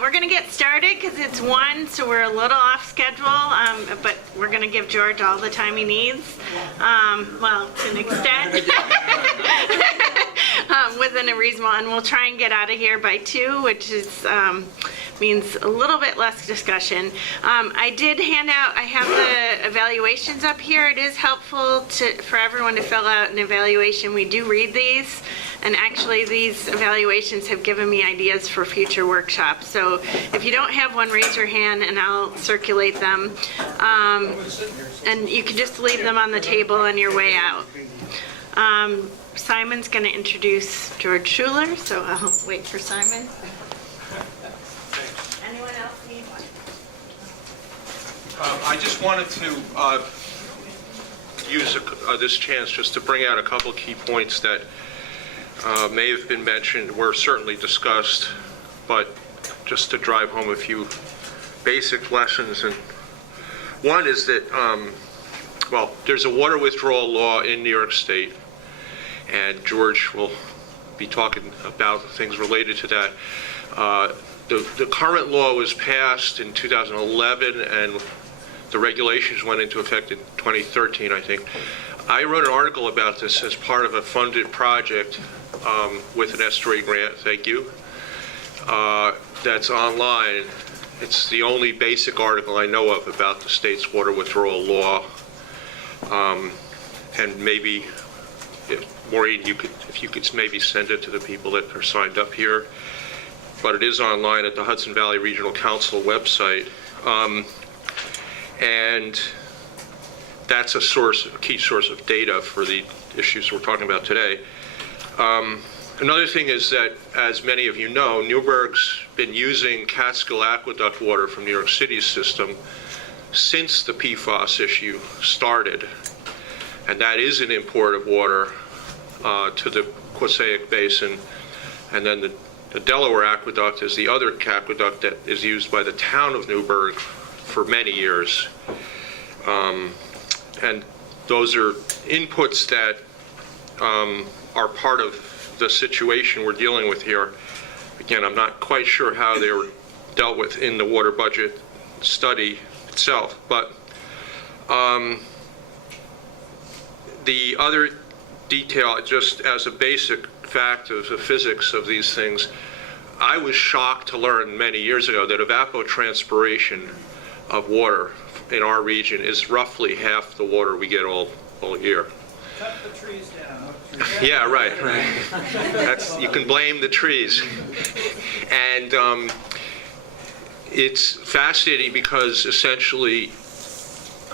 We're going to get started because it's 1, so we're a little off schedule, but we're going to give George all the time he needs, well, to an extent, within a reasonable, and we'll try and get out of here by 2, which is means a little bit less discussion. I did hand out, I have the evaluations up here. It is helpful for everyone to fill out an evaluation. We do read these, and actually these evaluations have given me ideas for future workshops. So if you don't have one, raise your hand and I'll circulate them. And you can just leave them on the table on your way out. Simon's going to introduce George Schuler, so I'll wait for Simon. Anyone else need one? I just wanted to use this chance just to bring out a couple key points that may have been mentioned, were certainly discussed, but just to drive home a few basic lessons. And one is that, well, there's a water withdrawal law in New York State, and George will be talking about things related to that. The current law was passed in 2011, and the regulations went into effect in 2013, I think. I wrote an article about this as part of a funded project with an estuary grant, thank you, that's online. It's the only basic article I know of about the state's water withdrawal law. And maybe, Maureen, if you could maybe send it to the people that are signed up here. But it is online at the Hudson Valley Regional Council website. And that's a key source of data for the issues we're talking about today. Another thing is that, as many of you know, Newburgh's been using Catskill Aqueduct water from New York City's system since the PFAS issue started. And that is an import of water to the Qusay Basin. And then the Delaware Aqueduct is the other aqueduct that is used by the town of Newburgh for many years. And those are inputs that are part of the situation we're dealing with here. Again, I'm not quite sure how they were dealt with in the water budget study itself, but the other detail, just as a basic fact of the physics of these things, I was shocked to learn many years ago that evapotranspiration of water in our region is roughly half the water we get all year. Cut the trees down. Yeah, right. You can blame the trees. And it's fascinating because essentially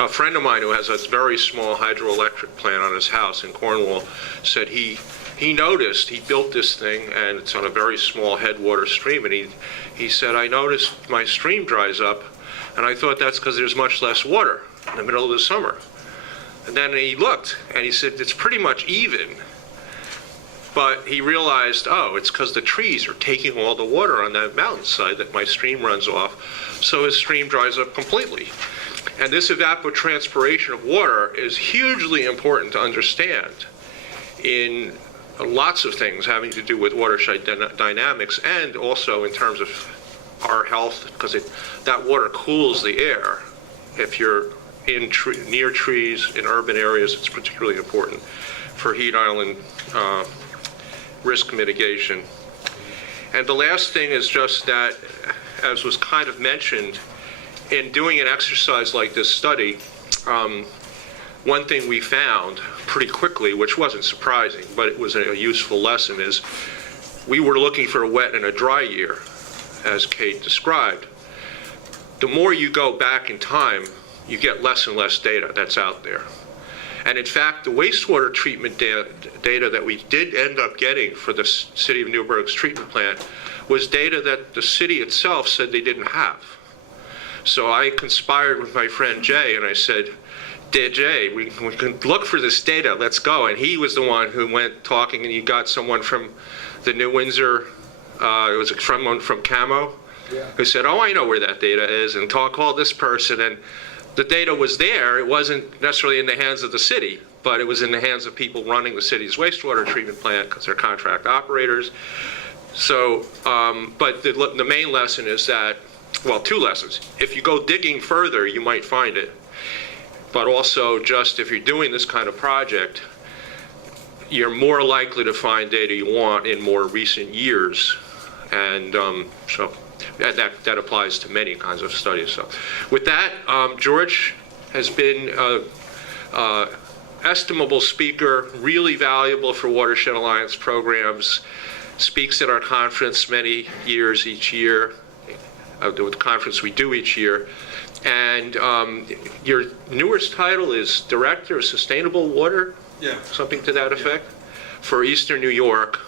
a friend of mine who has a very small hydroelectric plant on his house in Cornwall said he noticed, he built this thing and it's on a very small headwater stream, and he said, I noticed my stream dries up and I thought that's because there's much less water in the middle of the summer. And then he looked and he said, it's pretty much even. But he realized, oh, it's because the trees are taking all the water on that mountainside that my stream runs off, so his stream dries up completely. And this evapotranspiration of water is hugely important to understand in lots of things having to do with watershed dynamics, and also in terms of our health, because that water cools the air. If you're near trees in urban areas, it's particularly important for heat island risk mitigation. And the last thing is just that, as was kind of mentioned, in doing an exercise like this study, one thing we found pretty quickly, which wasn't surprising, but it was a useful lesson, is we were looking for a wet and a dry year, as Kate described. The more you go back in time, you get less and less data that's out there. And in fact, the wastewater treatment data that we did end up getting for the city of Newburgh's treatment plant was data that the city itself said they didn't have. So I conspired with my friend Jay and I said, Jay, we can look for this data, let's go. And he was the one who went talking, and you got someone from the New Windsor, it was someone from Camo, who said, oh, I know where that data is, and call this person. And the data was there. It wasn't necessarily in the hands of the city, but it was in the hands of people running the city's wastewater treatment plant because they're contract operators. So, but the main lesson is that, well, two lessons. If you go digging further, you might find it. But also, just if you're doing this kind of project, you're more likely to find data you want in more recent years. And so that applies to many kinds of studies. So with that, George has been an estimable speaker, really valuable for Watershed Alliance programs, speaks at our conference many years each year, the conference we do each year. And your newest title is Director of Sustainable Water? Yeah. Something to that effect? For Eastern New York,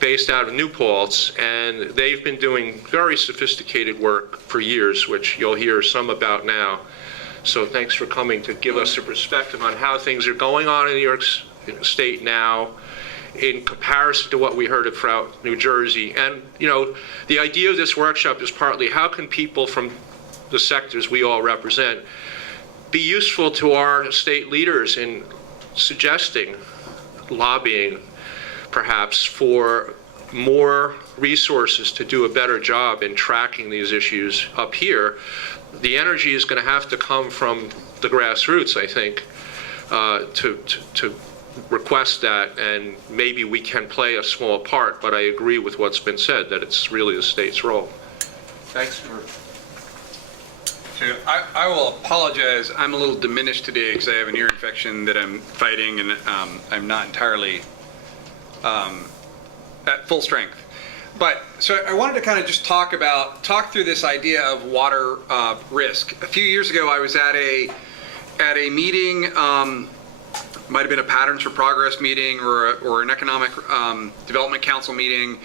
based out of New Paltz. And they've been doing very sophisticated work for years, which you'll hear some about now. So thanks for coming to give us a perspective on how things are going on in New York State now, in comparison to what we heard about New Jersey. And, you know, the idea of this workshop is partly how can people from the sectors we all represent be useful to our state leaders in suggesting, lobbying, perhaps, for more resources to do a better job in tracking these issues up here. The energy is going to have to come from the grassroots, I think, to request that, and maybe we can play a small part, but I agree with what's been said, that it's really the state's role. Thanks for... So I will apologize. I'm a little diminished today because I have an ear infection that I'm fighting, and I'm not entirely at full strength. But so I wanted to kind of just talk through this idea of water risk. A few years ago, I was at a meeting. Might have been a Patterns for Progress meeting or an Economic Development Council meeting,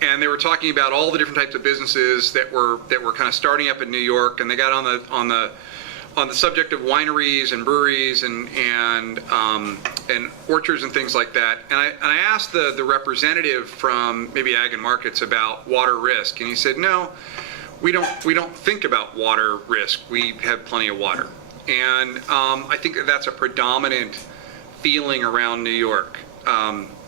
and they were talking about all the different types of businesses that were kind of starting up in New York, and they got on the subject of wineries and breweries and orchards and things like that. And I asked the representative from maybe Ag and Markets about water risk, and he said, no, we don't think about water risk. We have plenty of water, and I think that's a predominant feeling around New York.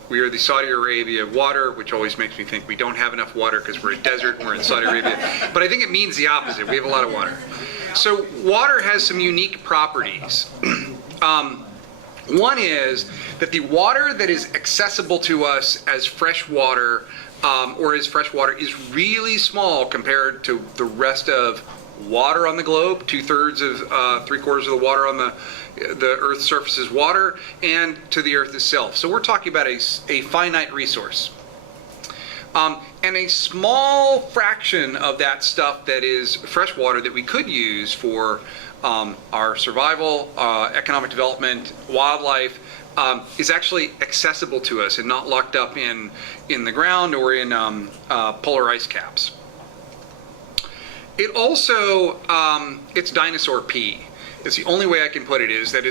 We are the Saudi Arabia of water, which always makes me think we don't have enough water because we're a desert and we're in Saudi Arabia. But I think it means the opposite. We have a lot of water. So water has some unique properties. One is that the water that is accessible to us as fresh water is really small compared to the rest of water on the globe. 2/3 of 3/4 of the water on the Earth's surface is water, and to the Earth itself. So we're talking about a finite resource. And a small fraction of that stuff that is fresh water that we could use for our survival, economic development, wildlife, is actually accessible to us and not locked up in the ground or in polar ice caps. It also, it's dinosaur pee. It's the only way I can put it, is that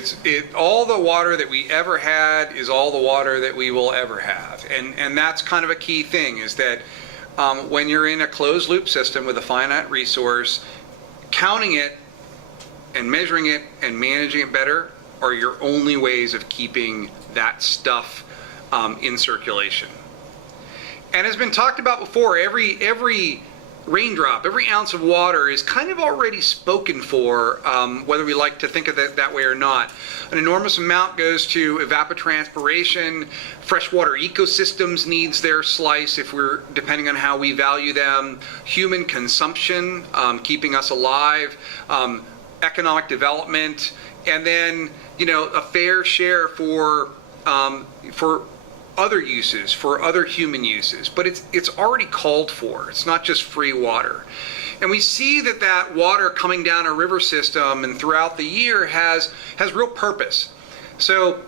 all the water that we ever had is all the water that we will ever have. And that's kind of a key thing, is that when you're in a closed loop system with a finite resource, counting it and measuring it and managing it better are your only ways of keeping that stuff in circulation. And as been talked about before, every raindrop, every ounce of water is kind of already spoken for, whether we like to think of it that way or not. An enormous amount goes to evapotranspiration. Freshwater ecosystems needs their slice, if we're depending on how we value them. Human consumption, keeping us alive. Economic development, and then a fair share for other uses, for other human uses. But it's already called for. It's not just free water. And we see that water coming down a river system and throughout the year has real purpose. So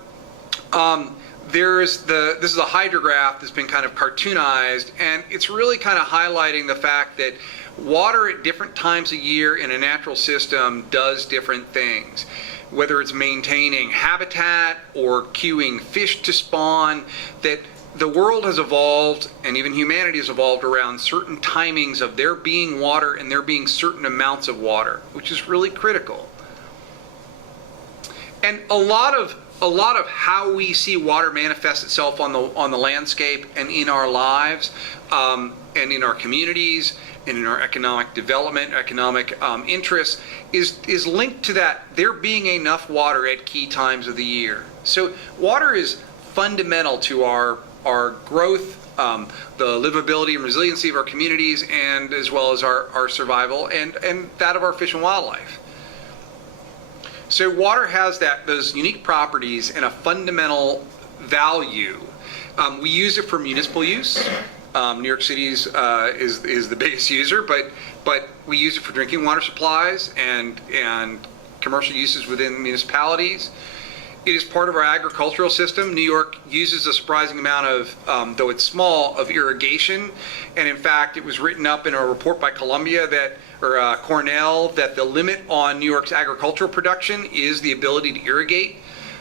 this is a hydrograph that's been kind of cartoonized, and it's really kind of highlighting the fact that water at different times of year in a natural system does different things. Whether it's maintaining habitat or cueing fish to spawn, that the world has evolved, and even humanity has evolved around certain timings of there being water and there being certain amounts of water, which is really critical. And a lot of a lot of how we see water manifest itself on the landscape and in our lives, and in our communities and in our economic development, economic interests, is linked to that there being enough water at key times of the year. So water is fundamental to our growth, the livability and resiliency of our communities, and as well as our survival and that of our fish and wildlife. So water has those unique properties and a fundamental value. We use it for municipal use. New York City's is the biggest user, but we use it for drinking water supplies and commercial uses within municipalities. It is part of our agricultural system. New York uses a surprising amount of, though it's small, of irrigation. And in fact, it was written up in a report by Cornell that the limit on New York's agricultural production is the ability to irrigate.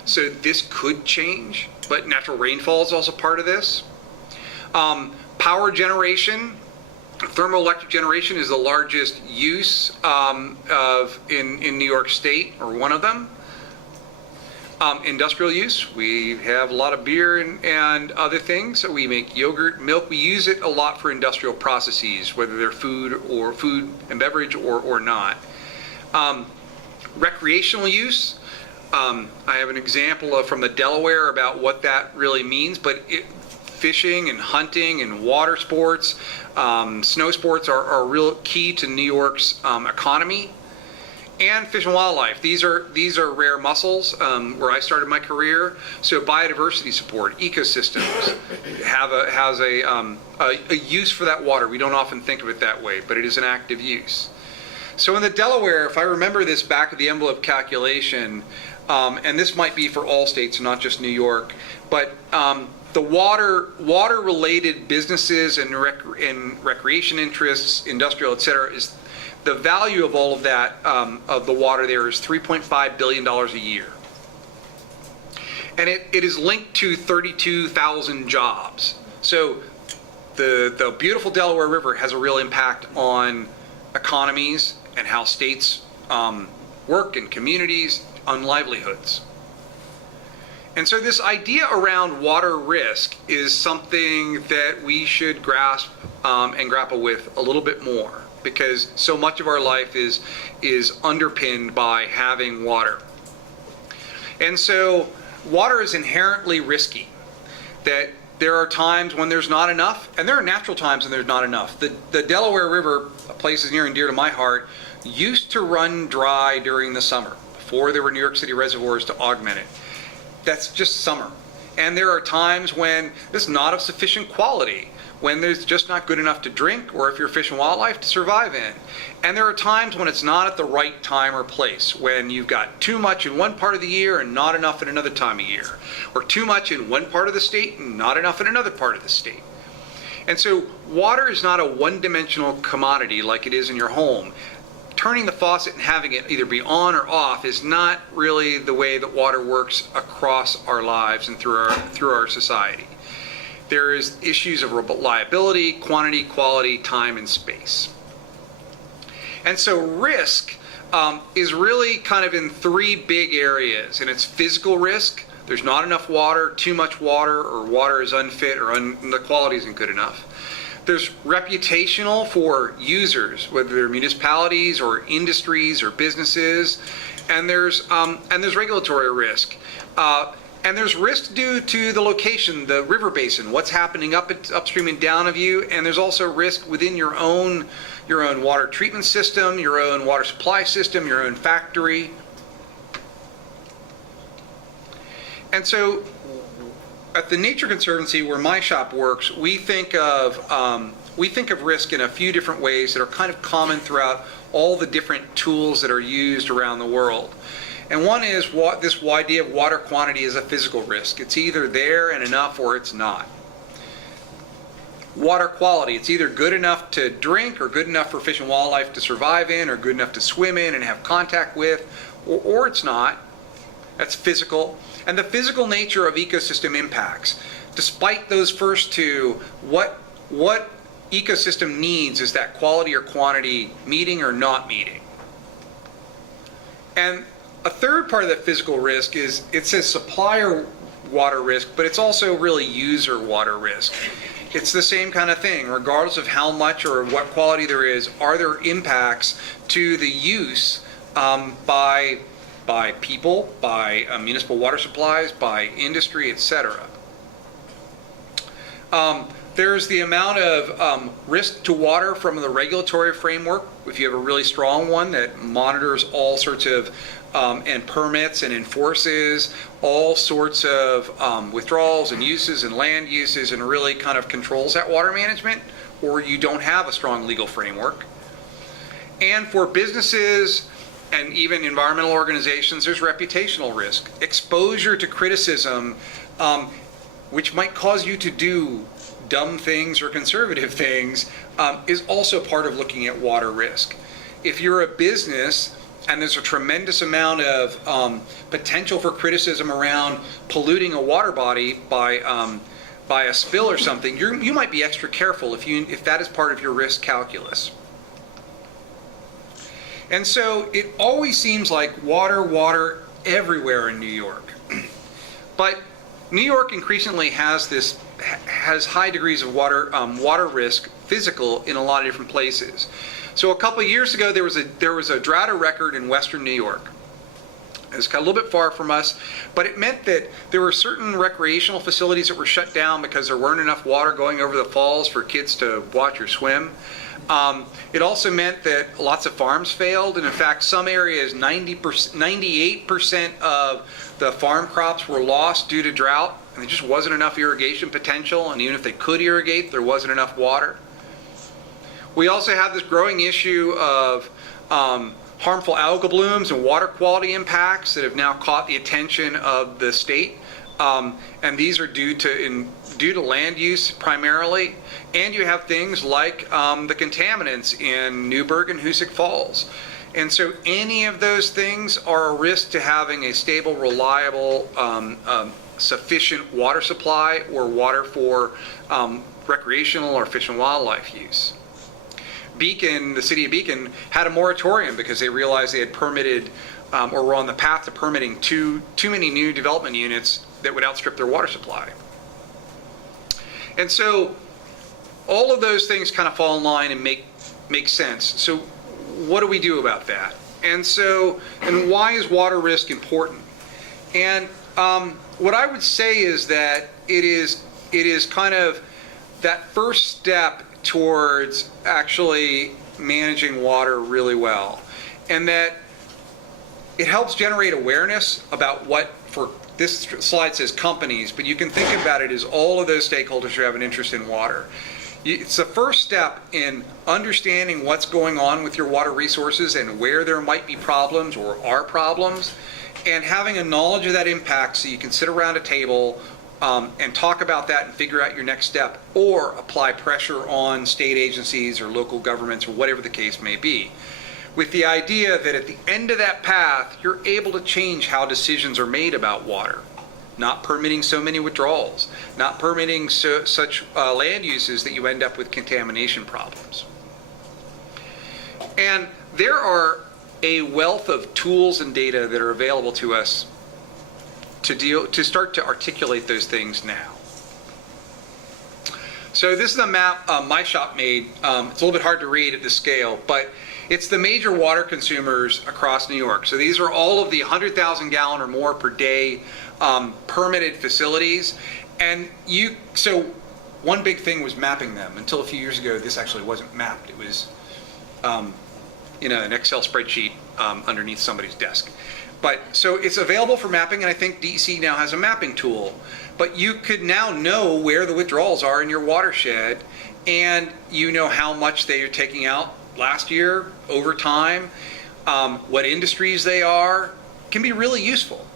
So this could change, but natural rainfall is also part of this. Power generation, thermoelectric generation is the largest use in New York State, or one of them. Industrial use, we have a lot of beer and other things. So we make yogurt, milk. We use it a lot for industrial processes, whether they're food and beverage or not. Recreational use, I have an example from the Delaware about what that really means, but fishing and hunting and water sports, snow sports are real key to New York's economy. And fish and wildlife. These are rare mussels where I started my career. So biodiversity support, ecosystems has a use for that water. We don't often think of it that way, but it is an active use. So in the Delaware, if I remember this back of the envelope calculation, and this might be for all states, not just New York, but the water-related businesses and recreation interests, industrial, et cetera, is the value of all of that, of the water there, is $3.5 billion a year. And it is linked to 32,000 jobs. So the beautiful Delaware River has a real impact on economies and how states work and communities, on livelihoods. And so this idea around water risk is something that we should grasp and grapple with a little bit more, because so much of our life is underpinned by having water. And so water is inherently risky, that there are times when there's not enough, and there are natural times when there's not enough. The Delaware River, a place is near and dear to my heart, used to run dry during the summer, before there were New York City reservoirs to augment it. That's just summer. And there are times when it's not of sufficient quality, when there's just not good enough to drink, or if you're fish and wildlife, to survive in. And there are times when it's not at the right time or place, when you've got too much in one part of the year and not enough in another time of year, or too much in one part of the state and not enough in another part of the state. And so water is not a one-dimensional commodity like it is in your home. Turning the faucet and having it either be on or off is not really the way that water works across our lives and through our society. There is issues of reliability, quantity, quality, time, and space. And so risk is really kind of in three big areas, and it's physical risk. There's not enough water, too much water, or water is unfit, or the quality isn't good enough. There's reputational for users, whether they're municipalities or industries or businesses, and there's regulatory risk. And there's risk due to the location, the river basin, what's happening upstream and down of you, and there's also risk within your own water treatment system, your own water supply system, your own factory. And so at the Nature Conservancy, where my shop works, we think of risk in a few different ways that are kind of common throughout all the different tools that are used around the world. And one is this idea of water quantity is a physical risk. It's either there and enough, or it's not. Water quality, it's either good enough to drink, or good enough for fish and wildlife to survive in, or good enough to swim in and have contact with, or it's not. That's physical. And the physical nature of ecosystem impacts. Despite those first two, what ecosystem needs is that quality or quantity meeting or not meeting. And A third part of the physical risk is, it says supplier water risk, but it's also really user water risk. It's the same kind of thing. Regardless of how much or what quality there is, are there impacts to the use by people, by municipal water supplies, by industry, etc. There's the amount of risk to water from the regulatory framework. If you have a really strong one that monitors all sorts of and permits and enforces all sorts of withdrawals and uses and land uses and really kind of controls that water management, or you don't have a strong legal framework. And for businesses and even environmental organizations, there's reputational risk. Exposure to criticism, which might cause you to do dumb things or conservative things, is also part of looking at water risk. If you're a business and there's a tremendous amount of potential for criticism around polluting a water body by a spill or something, you might be extra careful if that is part of your risk calculus. And so it always seems like water everywhere in New York. But New York increasingly has high degrees of water risk, physical, in a lot of different places. So a couple of years ago, there was a drought record in western New York. It's a little bit far from us, but it meant that there were certain recreational facilities that were shut down because there weren't enough water going over the falls for kids to watch or swim. It also meant that lots of farms failed, and in fact, some areas, 98% of the farm crops were lost due to drought, and there just wasn't enough irrigation potential, and even if they could irrigate, there wasn't enough water. We also have this growing issue of harmful algal blooms and water quality impacts that have now caught the attention of the state, and these are due to land use primarily. And you have things like the contaminants in Newburgh and Hoosick Falls. And so any of those things are a risk to having a stable, reliable, sufficient water supply or water for recreational or fish and wildlife use. Beacon, the city of Beacon, had a moratorium because they realized they had permitted or were on the path to permitting too many new development units that would outstrip their water supply. And so all of those things kind of fall in line and make sense. So what do we do about that? And why is water risk important? And what I would say is that it is kind of that first step towards actually managing water really well, and that it helps generate awareness about what, for this slide says companies, but you can think about it as all of those stakeholders who have an interest in water. It's the first step in understanding what's going on with your water resources and where there might be problems or are problems, and having a knowledge of that impact so you can sit around a table and talk about that and figure out your next step, or apply pressure on state agencies or local governments or whatever the case may be, with the idea that at the end of that path, you're able to change how decisions are made about water. Not permitting so many withdrawals, not permitting such land uses that you end up with contamination problems. And there are a wealth of tools and data that are available to us to start to articulate those things now. So this is a map my shop made. It's a little bit hard to read at this scale, but it's the major water consumers across New York. So these are all of the 100,000 gallon or more per day permitted facilities. And so one big thing was mapping them. Until a few years ago, this actually wasn't mapped. It was an Excel spreadsheet underneath somebody's desk. But so it's available for mapping, and I think DEC now has a mapping tool. But you could now know where the withdrawals are in your watershed, and you know how much they are taking out last year, over time, what industries they are. Can be really useful.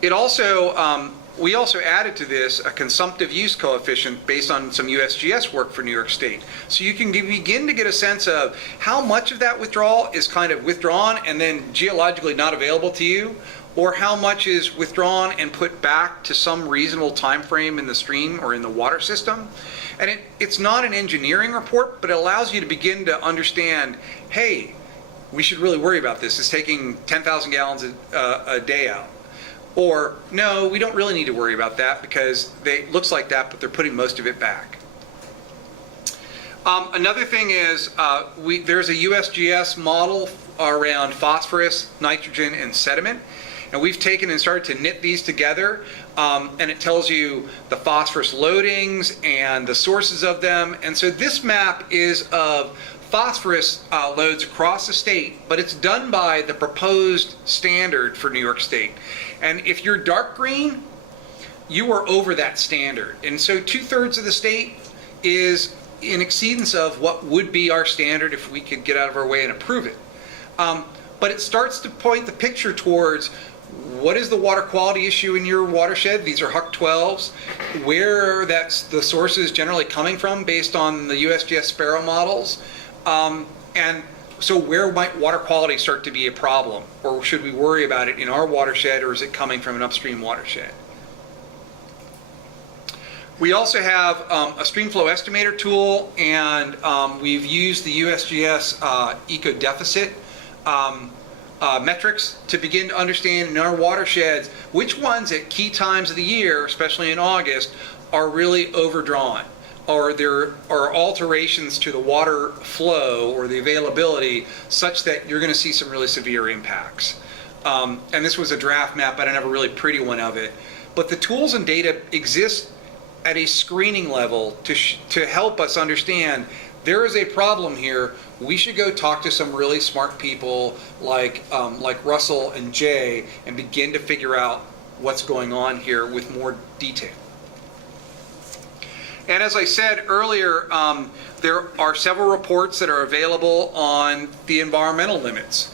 It also, we also added to this a consumptive use coefficient based on some USGS work for New York State. So you can begin to get a sense of how much of that withdrawal is kind of withdrawn and then geologically not available to you, or how much is withdrawn and put back to some reasonable time frame in the stream or in the water system. And it's not an engineering report, but it allows you to begin to understand, hey, we should really worry about this. It's taking 10,000 gallons a day out. Or, no, we don't really need to worry about that because it looks like that, but they're putting most of it back. Another thing is there's a USGS model around phosphorus, nitrogen, and sediment. And we've taken and started to knit these together. And it tells you the phosphorus loadings and the sources of them. And so this map is of phosphorus loads across the state, but it's done by the proposed standard for New York State. And if you're dark green, you are over that standard. And so 2/3 of the state is in exceedance of what would be our standard if we could get out of our way and approve it. But it starts to point the picture towards what is the water quality issue in your watershed. These are Huck 12s. Where that's the sources generally coming from based on the USGS Sparrow models. And so where might water quality start to be a problem? Or should we worry about it in our watershed, or is it coming from an upstream watershed? We also have a streamflow estimator tool, and we've used the USGS eco deficit metrics to begin to understand in our watersheds which ones at key times of the year, especially in August, are really overdrawn, or there are alterations to the water flow or the availability such that you're going to see some really severe impacts. And this was a draft map. I don't have a really pretty one of it. But the tools and data exist at a screening level to help us understand there is a problem here. We should go talk to some really smart people like Russell and Jay and begin to figure out what's going on here with more detail. And as I said earlier, there are several reports that are available on the environmental limits,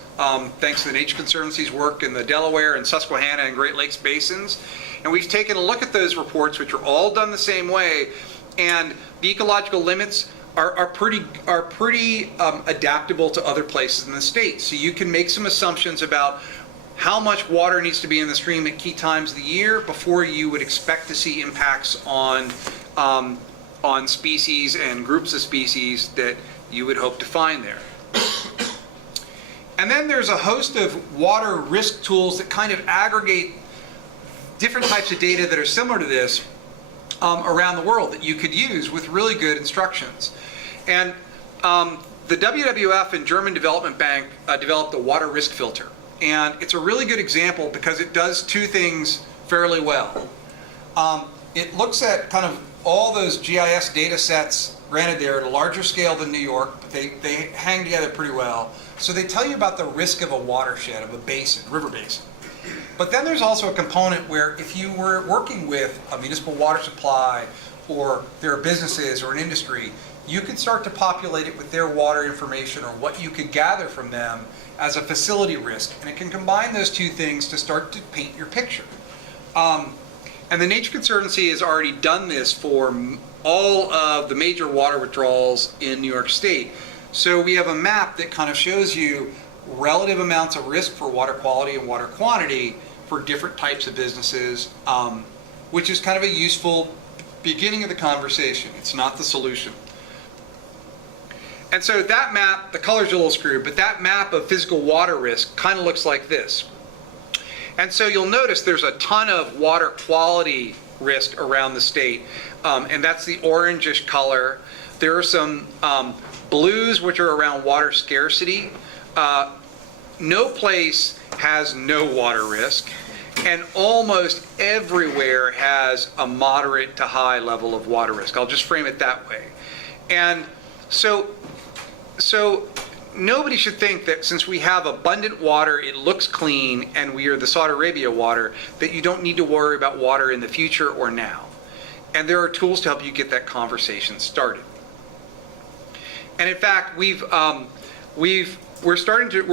thanks to the Nature Conservancy's work in the Delaware and Susquehanna and Great Lakes basins. And we've taken a look at those reports, which are all done the same way, and the ecological limits are pretty adaptable to other places in the state. So you can make some assumptions about how much water needs to be in the stream at key times of the year before you would expect to see impacts on species and groups of species that you would hope to find there. And then there's a host of water risk tools that kind of aggregate different types of data that are similar to this around the world that you could use with really good instructions. And the WWF and German Development Bank developed a water risk filter. And it's a really good example because it does two things fairly well. It looks at kind of all those GIS data sets, granted they're at a larger scale than New York, but they hang together pretty well. So they tell you about the risk of a watershed, of a basin, river basin. But then there's also a component where if you were working with a municipal water supply, or there are businesses or an industry, you could start to populate it with their water information or what you could gather from them as a facility risk. And it can combine those two things to start to paint your picture. And the Nature Conservancy has already done this for all of the major water withdrawals in New York State. So we have a map that kind of shows you relative amounts of risk for water quality and water quantity for different types of businesses, which is kind of a useful beginning of the conversation. It's not the solution. And so that map, the color's a little screwed, but that map of physical water risk kind of looks like this. And so you'll notice there's a ton of water quality risk around the state, and that's the orangish color. There are some blues, which are around water scarcity. No place has no water risk, and almost everywhere has a moderate to high level of water risk. I'll just frame it that way. And so nobody should think that since we have abundant water, it looks clean, and we are the Saudi Arabia water, that you don't need to worry about water in the future or now. And there are tools to help you get that conversation started. And in fact, we're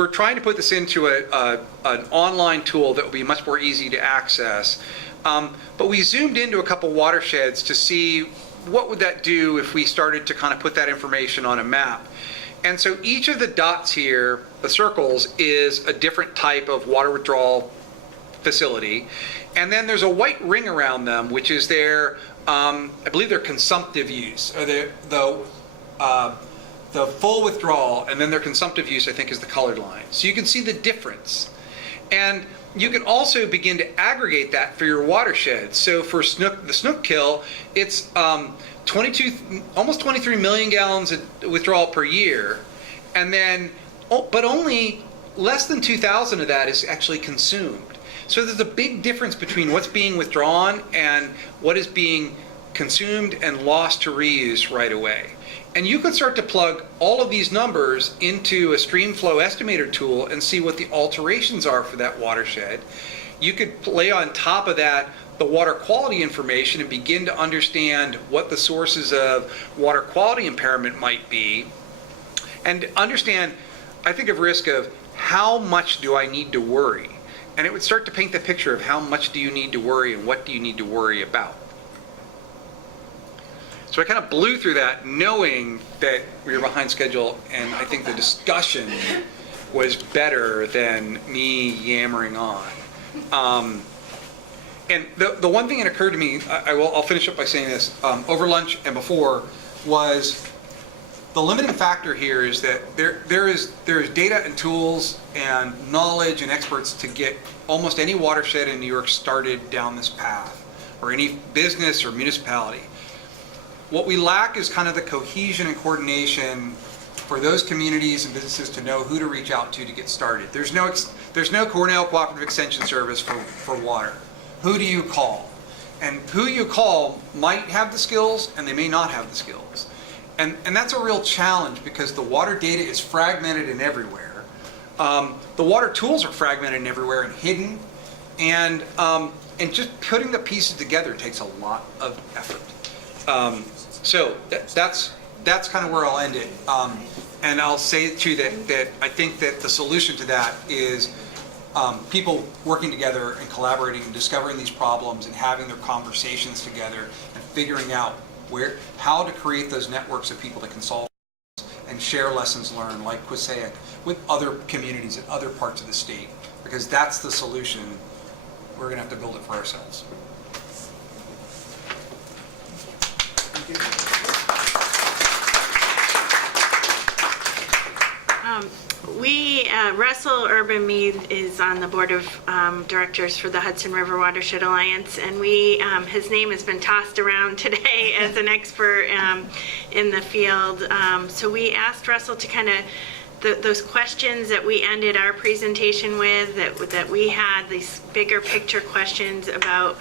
trying to put this into an online tool that will be much more easy to access. But we zoomed into a couple watersheds to see what would that do if we started to kind of put that information on a map. And so each of the dots here, the circles, is a different type of water withdrawal facility. And then there's a white ring around them, which is their, I believe their consumptive use, or the full withdrawal, and then their consumptive use, I think, is the colored line. So you can see the difference. And you can also begin to aggregate that for your watershed. So for the snook kill, it's 22, almost 23 million gallons of withdrawal per year. And then, but only less than 2,000 of that is actually consumed. So there's a big difference between what's being withdrawn and what is being consumed and lost to reuse right away. And you can start to plug all of these numbers into a stream flow estimator tool and see what the alterations are for that watershed. You could lay on top of that the water quality information and begin to understand what the sources of water quality impairment might be, and understand, I think, of risk of how much do I need to worry? And it would start to paint the picture of how much do you need to worry and what do you need to worry about. So I kind of blew through that knowing that we were behind schedule, and I think the discussion was better than me yammering on. And the one thing that occurred to me, I'll finish up by saying this, over lunch and before, was the limiting factor here is that there is data and tools and knowledge and experts to get almost any watershed in New York started down this path, or any business or municipality. What we lack is kind of the cohesion and coordination for those communities and businesses to know who to reach out to get started. There's no Cornell Cooperative Extension Service for water. Who do you call? And who you call might have the skills and they may not have the skills. And that's a real challenge because the water data is fragmented and everywhere. The water tools are fragmented and everywhere and hidden. And just putting the pieces together takes a lot of effort. So that's kind of where I'll end it. And I'll say too that I think that the solution to that is people working together and collaborating and discovering these problems and having their conversations together and figuring out how to create those networks of people that can solve and share lessons learned, like Qusay, with other communities in other parts of the state, because that's the solution. We're going to have to build it for ourselves. Russell Urban Mead is on the board of directors for the Hudson River Watershed Alliance, and his name has been tossed around today as an expert in the field. So we asked Russell to kind of those questions that we ended our presentation with, that we had these bigger picture questions about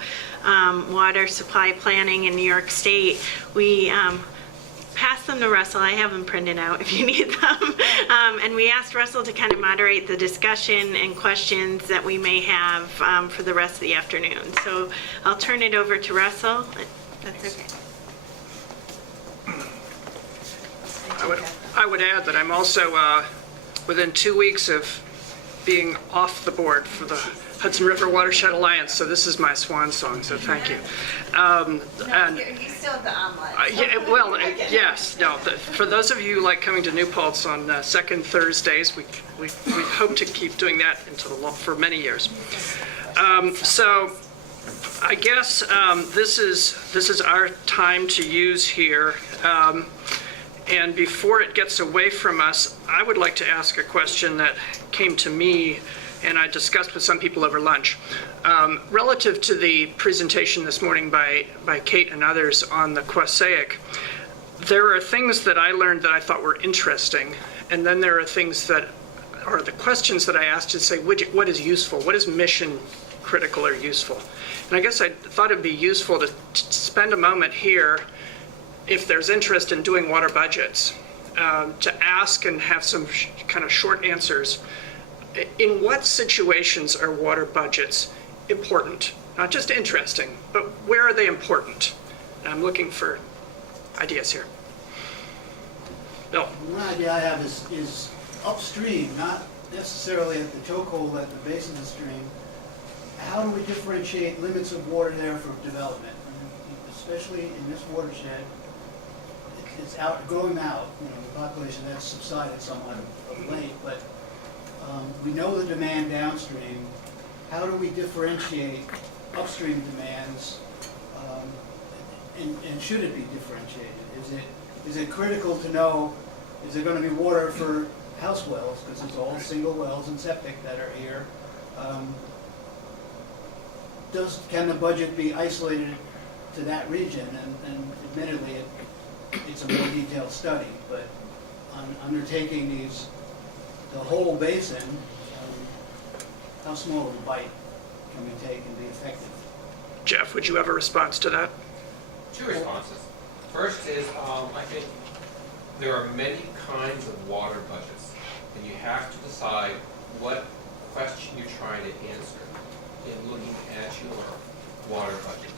water supply planning in New York State. We pass them to Russell. I have them printed out if you need them. And we asked Russell to kind of moderate the discussion and questions that we may have for the rest of the afternoon. So I'll turn it over to Russell. That's okay. I would add that I'm also within 2 weeks of being off the board for the Hudson River Watershed Alliance, so this is my swan song, so thank you. He's still at the omelet. Yes. No. For those of you like coming to New Paltz on second Thursdays, we hope to keep doing that for many years. So I guess this is our time to use here. And before it gets away from us, I would like to ask a question that came to me and I discussed with some people over lunch. Relative to the presentation this morning by Kate and others on the Qusay, there are things that I learned that I thought were interesting, and then there are things that are the questions that I asked to say, what is useful? What is mission critical or useful? And I guess I thought it'd be useful to spend a moment here, if there's interest in doing water budgets, to ask and have some kind of short answers. In what situations are water budgets important? Not just interesting, but where are they important? And I'm looking for ideas here. Bill. One idea I have is upstream, not necessarily at the chokehold at the base of the stream. How do we differentiate limits of water there for development? Especially in this watershed, it's growing out. The population has subsided somewhat of late, but we know the demand downstream. How do we differentiate upstream demands, and should it be differentiated? Is it critical to know Is there gonna be water for house wells, because it's all single wells and septic that are here? Can the budget be isolated to that region? And admittedly, it's a more detailed study, but on undertaking the whole basin, how small of a bite can we take and be effective? Jeff, would you have a response to that? Two responses. First is, I think there are many kinds of water budgets, and you have to decide what question you're trying to answer in looking at your water budget.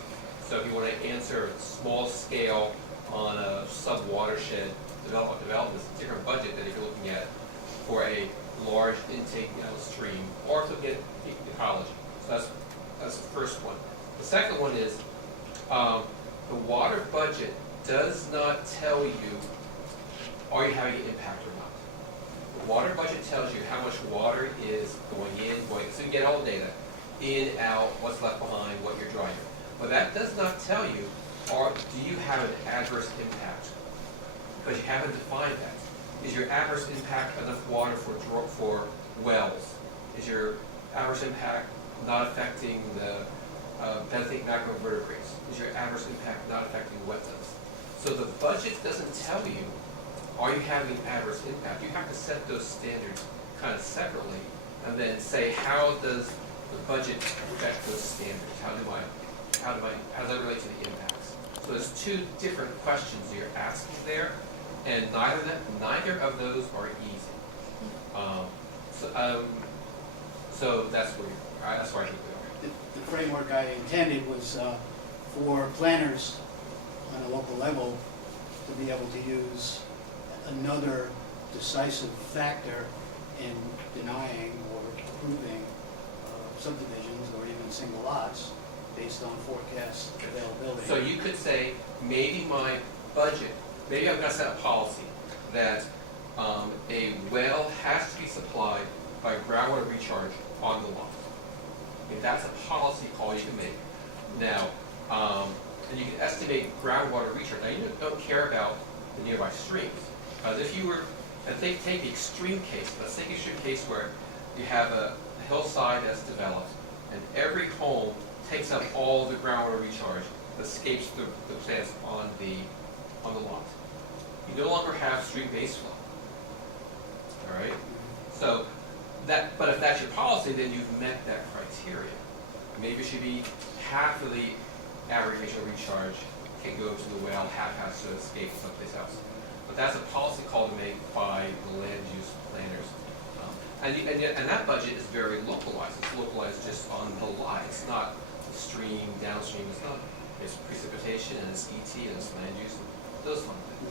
So if you want to answer small scale on a sub-watershed development, it's a different budget than if you're looking at for a large intake downstream, or to get ecology. So that's the first one. The second one is the water budget does not tell you are you having an impact or not. The water budget tells you how much water is going in, so you get all the data, in, out, what's left behind, what you're driving. But that does not tell you, do you have an adverse impact? Because you haven't defined that. Is your adverse impact enough water for wells? Is your adverse impact not affecting the benthic macrovertebrates? Is your adverse impact not affecting wetlands? So the budget doesn't tell you, are you having an adverse impact? You have to set those standards kind of separately and then say, how does the budget affect those standards? How does that relate to the impacts? So there's two different questions you're asking there, and neither of those are easy. So that's where I think we are. The framework I intended was for planners on a local level to be able to use another decisive factor in denying or approving subdivisions or even single lots based on forecast availability. So you could say, maybe my budget, maybe I'm going to set a policy that a well has to be supplied by groundwater recharge on the lot. If that's a policy call you can make. Now, and you can estimate groundwater recharge. Now, you don't care about the nearby streams. Because if you were, and take the extreme case, let's take the extreme case where you have a hillside that's developed, and every home takes up all the groundwater recharge that escapes the plants on the lot. You no longer have stream-based flow. All right? So but if that's your policy, then you've met that criteria. Maybe it should be half of the aggregation recharge can go to the well, half has to escape someplace else. But that's a policy call to make by the land use planners. And that budget is very localized. It's localized just on the lot. It's not stream, downstream. It's precipitation, and it's ET, and it's land use, and those kind of things.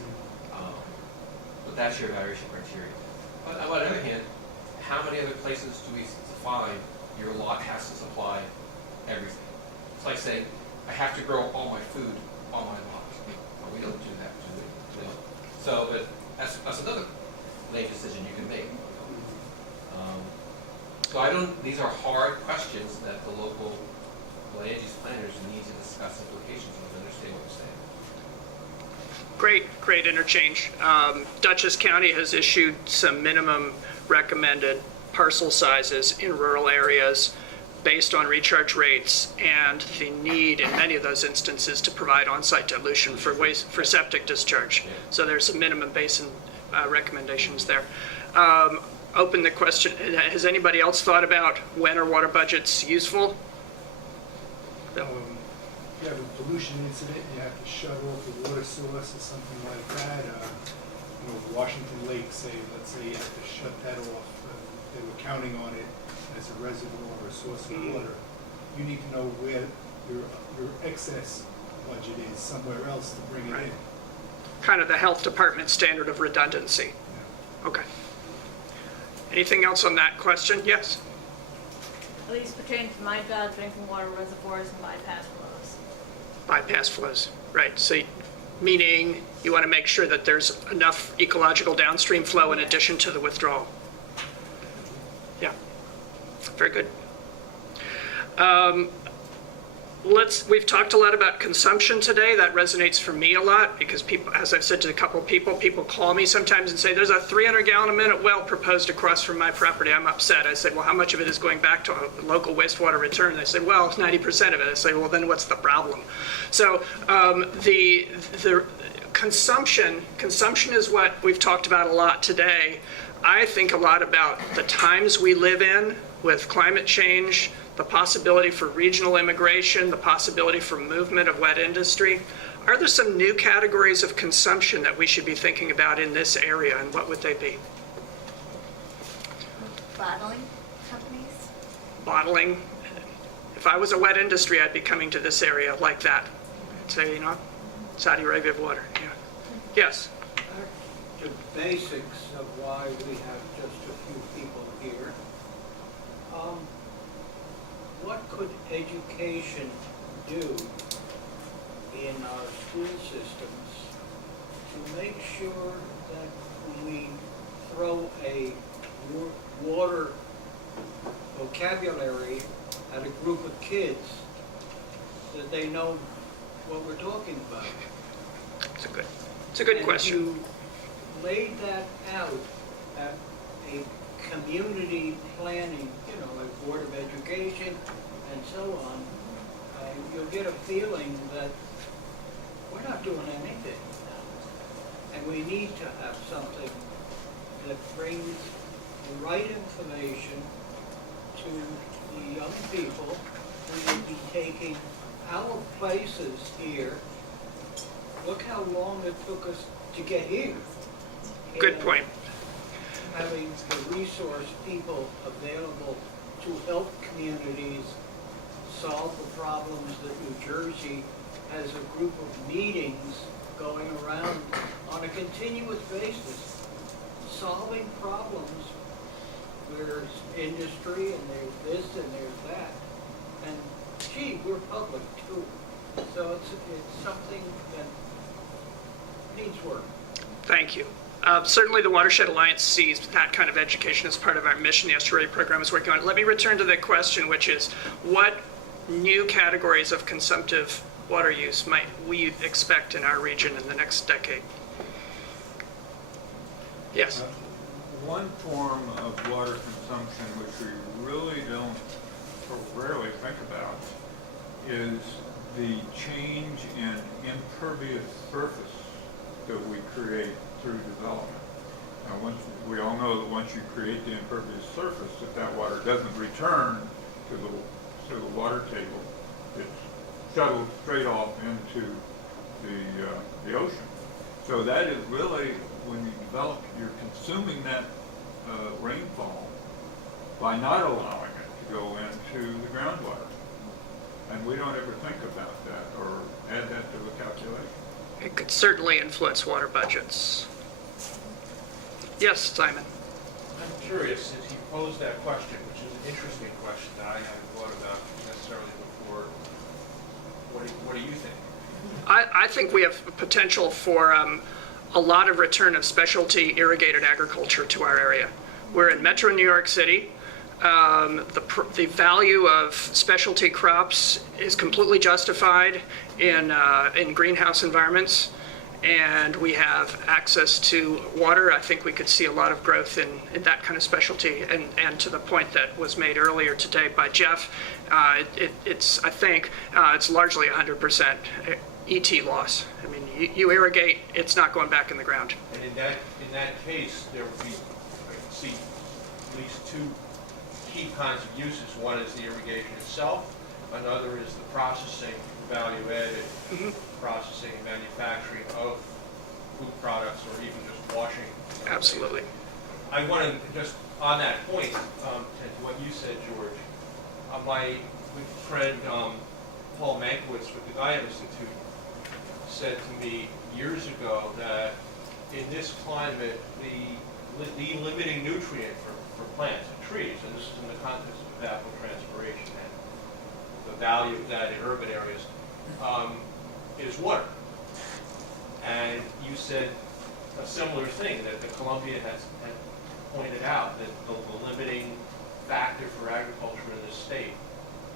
But that's your evaluation criteria. But on the other hand, how many other places do we find your lot has to supply everything? It's like saying, I have to grow all my food on my lot. Well, we don't do that, do we? No. So, but that's another land decision you can make. So these are hard questions that the local land use planners need to discuss implications of and understand what you're saying. Great interchange. Dutchess County has issued some minimum recommended parcel sizes in rural areas based on recharge rates and the need in many of those instances to provide on-site dilution for septic discharge. So there's some minimum basin recommendations there. Open the question, has anybody else thought about when are water budgets useful? You have a pollution incident, you have to shut off the water source or something like that. Washington Lake, let's say you have to shut that off. They were counting on it as a reservoir or a source of water. You need to know where your excess budget is somewhere else to bring it in. Kind of the health department standard of redundancy. Yeah. Okay. Anything else on that question? Yes? At least pertaining to my job, drinking water reservoirs and bypass flows. Bypass flows, right. So meaning you want to make sure that there's enough ecological downstream flow in addition to the withdrawal. Yeah, very good. we've talked a lot about consumption today. That resonates for me a lot because people, as I've said to a couple of people call me sometimes and say, there's a 300 gallon a minute well proposed across from my property. I'm upset. I said, well, how much of it is going back to a local wastewater return? They said, well, 90% of it. I say, well, then what's the problem? So the consumption is what we've talked about a lot today. I think a lot about the times we live in with climate change, the possibility for regional immigration, the possibility for movement of wet industry. Are there some new categories of consumption that we should be thinking about in this area, and what would they be? Bottling companies? Bottling. If I was a wet industry, I'd be coming to this area like that. Say, Saudi Arabia water. Yeah. Yes. The basics of why we have just a few people here. What could education do in our school systems to make sure that when we throw a water vocabulary at a group of kids, that they know what we're talking about? It's a good And question. you laid that out at a community planning, like Board of Education and so on, you'll get a feeling that we're not doing anything. And we need to have something that brings the right information to the young people who will be taking our places here. Look how long it took us to get here. Good point. Having the resource people available to help communities solve the problems that New Jersey has a group of meetings going around on a continuous basis, solving problems. There's industry and there's this and there's that. And gee, we're public too. So it's something that needs work. Thank you. Certainly the Watershed Alliance sees that kind of education as part of our mission. The estuary program is working on it. Let me return to the question, which is what new categories of consumptive water use might we expect in our region in the next decade? Yes. One form of water consumption which we really don't or rarely think about is the change in impervious surface that we create through development. Now, we all know that once you create the impervious surface, if that water doesn't return to the water table, it's shuttled straight off into the ocean. So that is really, when you develop, you're consuming that rainfall by not allowing it to go into the groundwater. And we don't ever think about that or add that to the calculation. It could certainly influence water budgets. Yes, Simon. I'm curious, since you posed that question, which is an interesting question that I haven't thought about necessarily before, what do you think? I think we have potential for a lot of return of specialty irrigated agriculture to our area. We're in Metro New York City. The value of specialty crops is completely justified in greenhouse environments, and we have access to water. I think we could see a lot of growth in that kind of specialty. And to the point that was made earlier today by Jeff, it's largely 100% ET loss. I mean, you irrigate, it's not going back in the ground. And in that case, there would be, I can see at least two key kinds of uses. One is the irrigation itself. Another is the processing, value-added processing and manufacturing of food products or even just washing. Absolutely. I want to just, on that point, to what you said, George, my good friend Paul Mankiewicz with the Gaia Institute said to me years ago that in this climate, the limiting nutrient for plants and trees, and this is in the context of evapotranspiration and the value of that in urban areas, is water. And you said a similar thing, that the Columbia had pointed out that the limiting factor for agriculture in this state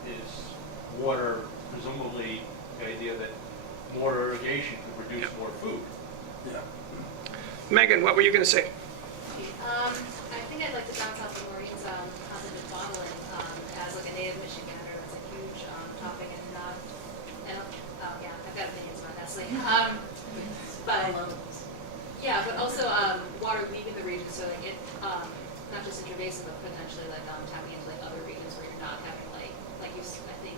is water presumably the idea that more irrigation could produce more food. Megan, what were you going to say? I think I'd like to bounce off the Maureen's positive modeling as like a native Michigander. That's a huge topic and yeah, I've got opinions about Nestle. But yeah, but also water leaving the region, so like it not just intravasive, but potentially like tapping into like other regions where you're not having like you I think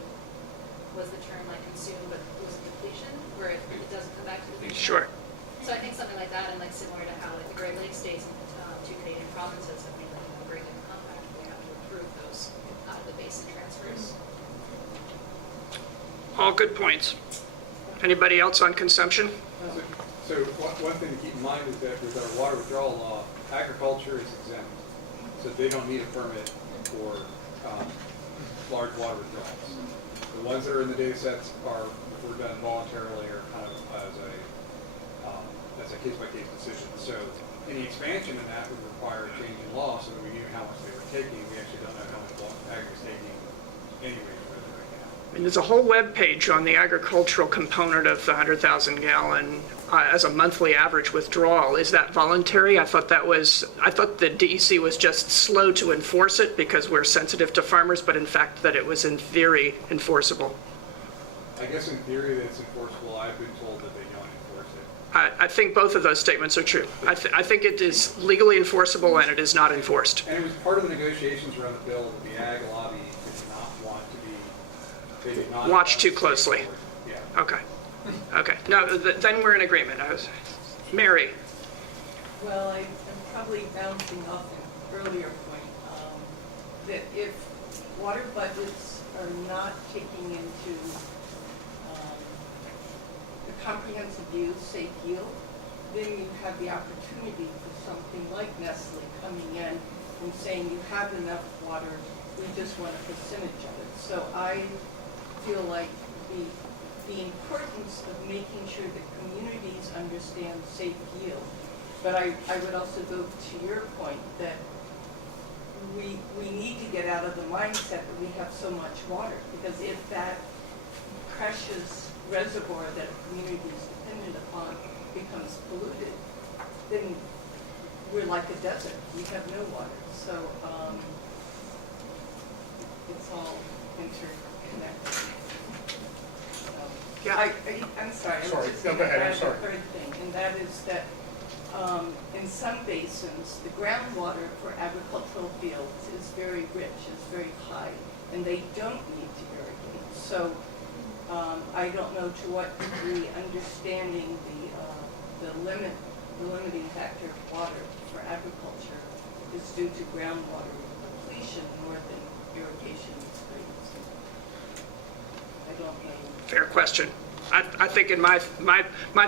was the term like consume, but it was depletion, where it doesn't come back to the region. Sure. So I think something like that, and like similar to how like the Great Lakes states and two Canadian provinces have made like a very good compact, we have to approve those out of the basin transfers. All good points. Anybody else on consumption? So one thing to keep in mind is that with our water withdrawal law, agriculture is exempt. So they don't need a permit for large water withdrawals. The ones that are in the data sets were done voluntarily or kind of as a case-by-case decision. So any expansion in that would require a change in law so that we knew how much they were taking. We actually don't know how much aggregate's taking anyway right now. And there's a whole web page on the agricultural component of the 100,000 gallon as a monthly average withdrawal. Is that voluntary? I thought the DEC was just slow to enforce it because we're sensitive to farmers, but in fact that it was in theory enforceable. I guess in theory that it's enforceable. I've been told that they don't enforce it. I think both of those statements are true. I think it is legally enforceable and it is not enforced. And it was part of the negotiations around the bill that the ag lobby did not want to be, they did not Watch want too to closely. forward. Yeah. Okay. Okay. No, then we're in agreement. Mary. Well, I'm probably bouncing off an earlier point, that if water budgets are not taking into the comprehensive view, safe yield, then you have the opportunity for something like Nestle coming in and saying you have enough water, we just want a percentage of it. So I feel like the importance of making sure that communities understand safe yield. But I would also go to your point that we need to get out of the mindset that we have so much water, because if that precious reservoir that a community is dependent upon becomes polluted, then we're like a desert. We have no water. So it's all interconnected. Yeah. I'm sorry. I was Sorry, just go gonna ahead, I'm add sorry. a third thing, and that is that in some basins, the groundwater for agricultural fields is very rich, is very high, and they don't need to irrigate. So I don't know to what degree understanding the limiting factor of water for agriculture is due to groundwater depletion more than irrigation rates. I don't know. Fair question. I think in my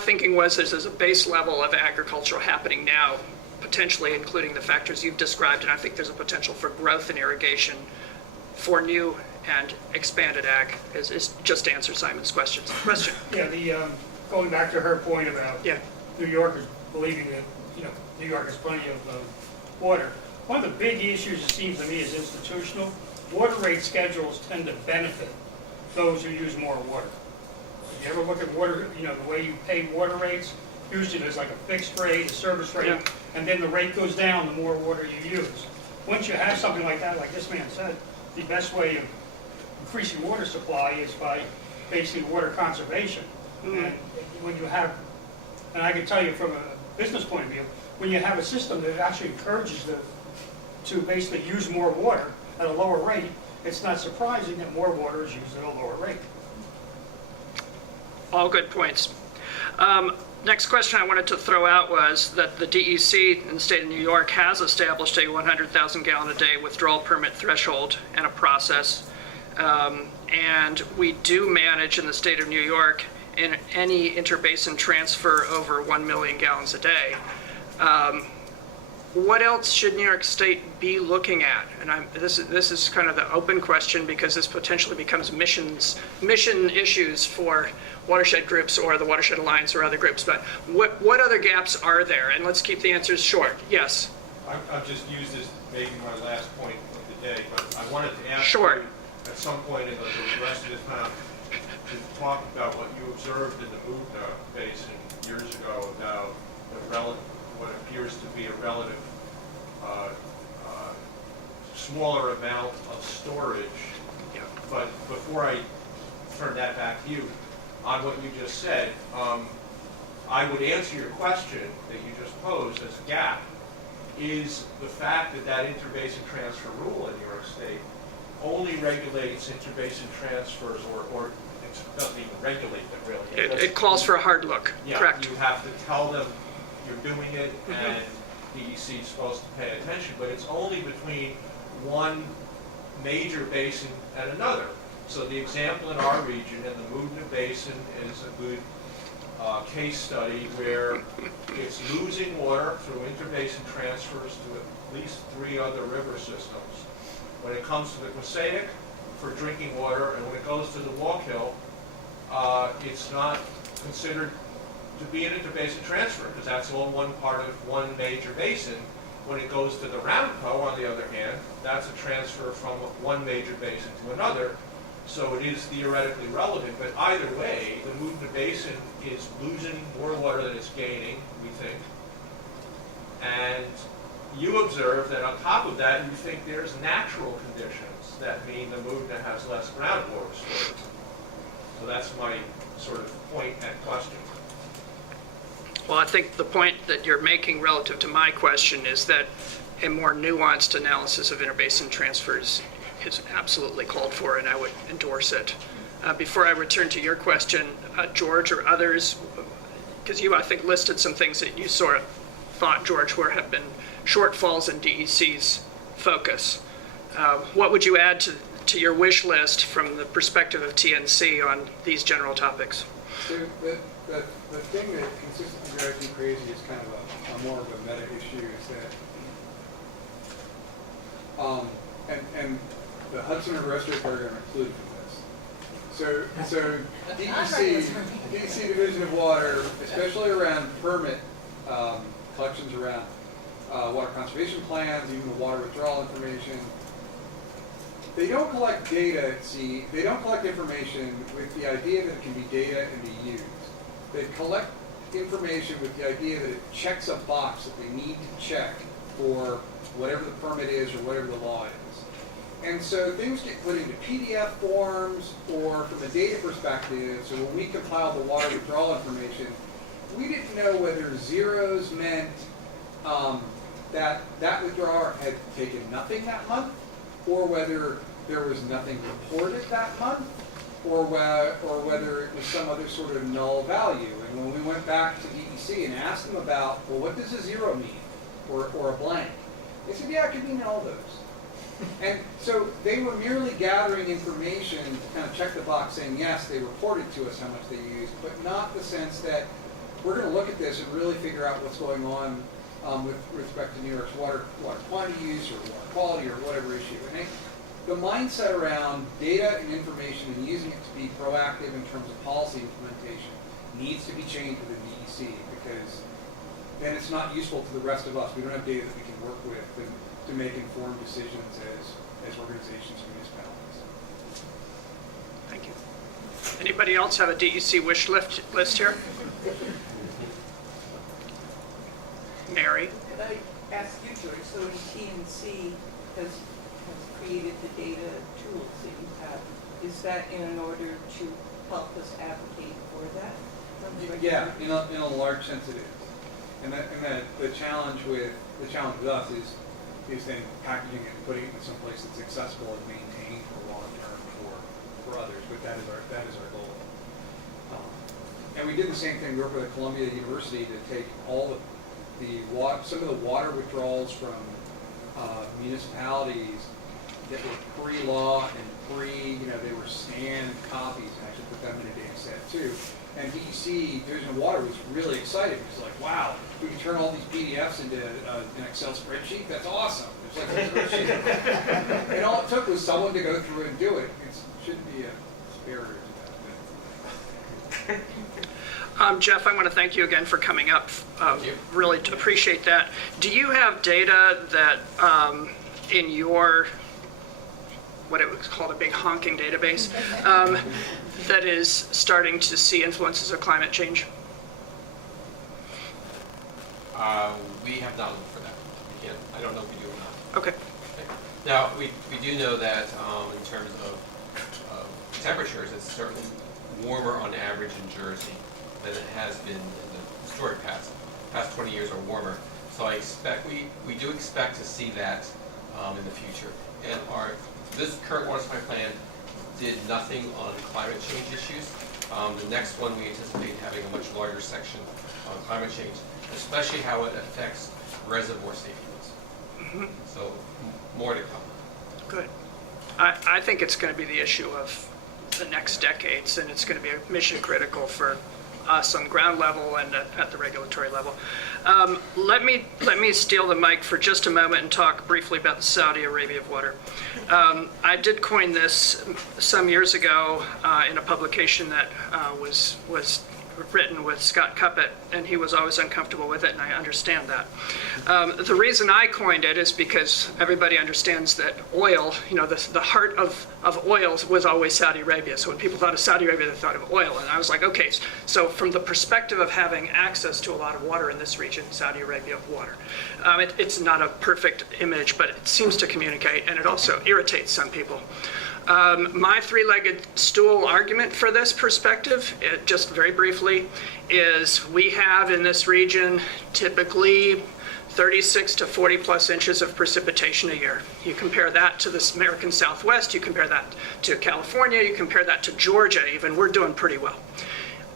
thinking was there's a base level of agriculture happening now, potentially including the factors you've described, and I think there's a potential for growth in irrigation for new and expanded ag, is just to answer Simon's questions. Question? Yeah, going back to her point about Yeah. New Yorkers believing that, New York has plenty of water. One of the big issues, it seems to me, is institutional. Water rate schedules tend to benefit those who use more water. If you ever look at water, the way you pay water rates, usually there's like a fixed rate, a service rate, Yeah. and then the rate goes down the more water you use. Once you have something like that, like this man said, the best way of increasing water supply is by basically water conservation. And when you have, and I can tell you from a business point of view, when you have a system that actually encourages them to basically use more water at a lower rate, it's not surprising that more water is used at a lower rate. All good points. Next question I wanted to throw out was that the DEC in the state of New York has established a 100,000 gallon a day withdrawal permit threshold and a process. And we do manage in the state of New York in any interbasin transfer over 1 million gallons a day. What else should New York State be looking at? And this is kind of the open question because this potentially becomes mission issues for watershed groups or the Watershed Alliance or other groups. But what other gaps are there? And let's keep the answers short. Yes. I've just used this maybe my last point of the day, but I wanted to ask Sure. you at some point in the rest of this time, to talk about what you observed in the Mugna Basin years ago about what appears to be a relative smaller amount of storage. Yeah. But before I turn that back to you, on what you just said, I would answer your question that you just posed as a gap, is the fact that that interbasin transfer rule in New York State only regulates interbasin transfers, or it doesn't even regulate them really. It calls for a hard look, Yeah, correct? you have to tell them you're doing it, and DEC is supposed to pay attention, but it's only between one major basin and another. So the example in our region, in the Mugna Basin, is a good case study where it's losing water through interbasin transfers to at least 3 other river systems. When it comes to the Qusay for drinking water, and when it goes to the Wallkill, it's not considered to be an interbasin transfer, because that's all one part of one major basin. When it goes to the Ramco, on the other hand, that's a transfer from one major basin to another, so it is theoretically relevant. But either way, the Mugna Basin is losing more water than it's gaining, we think. And you observe that on top of that, you think there's natural conditions that mean the Mugna has less groundwater storage. So that's my sort of point and question. Well, I think the point that you're making relative to my question is that a more nuanced analysis of interbasin transfers is absolutely called for, and I would endorse it. Before I return to your question, George or others, because you, I think, listed some things that you sort of thought, George, have been shortfalls in DEC's focus. What would you add to your wish list from the perspective of TNC on these general topics? So the thing that consistently drives me crazy is kind of a more of a meta issue, is that, and the Hudson River Estuary Program included in this. So DEC Division of Water, especially around permit collections around water conservation plans, even the water withdrawal information, they don't collect data they don't collect information with the idea that it can be data and be used. They collect information with the idea that it checks a box that they need to check for whatever the permit is or whatever the law is. And so things get put into PDF forms, or from a data perspective, so when we compiled the water withdrawal information, we didn't know whether zeros meant that withdrawer had taken nothing that month, or whether there was nothing reported that month, or whether it was some other sort of null value. And when we went back to DEC and asked them about, well, what does a zero mean, or a blank, they said, yeah, it could mean all those. And so they were merely gathering information to kind of check the box, saying, yes, they reported to us how much they used, but not the sense that we're going to look at this and really figure out what's going on with respect to New York's water quantity use or water quality or whatever issue. And the mindset around data and information and using it to be proactive in terms of policy implementation needs to be changed within DEC, because then it's not useful to the rest of us. We don't have data that we can work with to make informed decisions as organizations and municipalities. Thank you. Anybody else have a DEC wish list here? Mary? Could I ask you, George, so when TNC has created the data tools that you have, is that in order to help us advocate for that? Yeah, in a large sense it is. And the challenge with us is then packaging it and putting it in some place that's accessible and maintained for long term for others. But that is our goal. And we did the same thing. We worked with Columbia University to take all some of the water withdrawals from municipalities that were pre-law and they were scanned copies, and actually put them in a data set too. And DEC, Division of Water, was really excited. It was like, wow, we can turn all these PDFs into an Excel spreadsheet? That's awesome. It's like a spreadsheet. And all it took was someone to go through and do it. It shouldn't be a barrier to that. Jeff, I want to thank you again for coming up. Really appreciate that. Do you have data that in your what it was called a big honking database, that is starting to see influences of climate change? We have not looked for that. We can't, I don't know if we do or not. Okay. Now, we do know that in terms of temperatures, it's certainly warmer on average in Jersey than it has been in the historic past. Past 20 years or warmer. So I expect, we do expect to see that in the future. And this current water supply plan did nothing on climate change issues. The next one, we anticipate having a much larger section on climate change, especially how it affects reservoir safety. So more to come. Good. I think it's going to be the issue of the next decades, and it's going to be mission critical for us on ground level and at the regulatory level. Let me steal the mic for just a moment and talk briefly about the Saudi Arabia of water. I did coin this some years ago in a publication that was written with Scott Cuppett, and he was always uncomfortable with it, and I understand that. The reason I coined it is because everybody understands that oil, the heart of oil was always Saudi Arabia. So when people thought of Saudi Arabia, they thought of oil. And I was like, okay, so from the perspective of having access to a lot of water in this region, Saudi Arabia of water. It's not a perfect image, but it seems to communicate, and it also irritates some people. My three-legged stool argument for this perspective, just very briefly, is we have in this region typically 36 to 40 plus inches of precipitation a year. You compare that to the American Southwest, you compare that to California, you compare that to Georgia even, we're doing pretty well.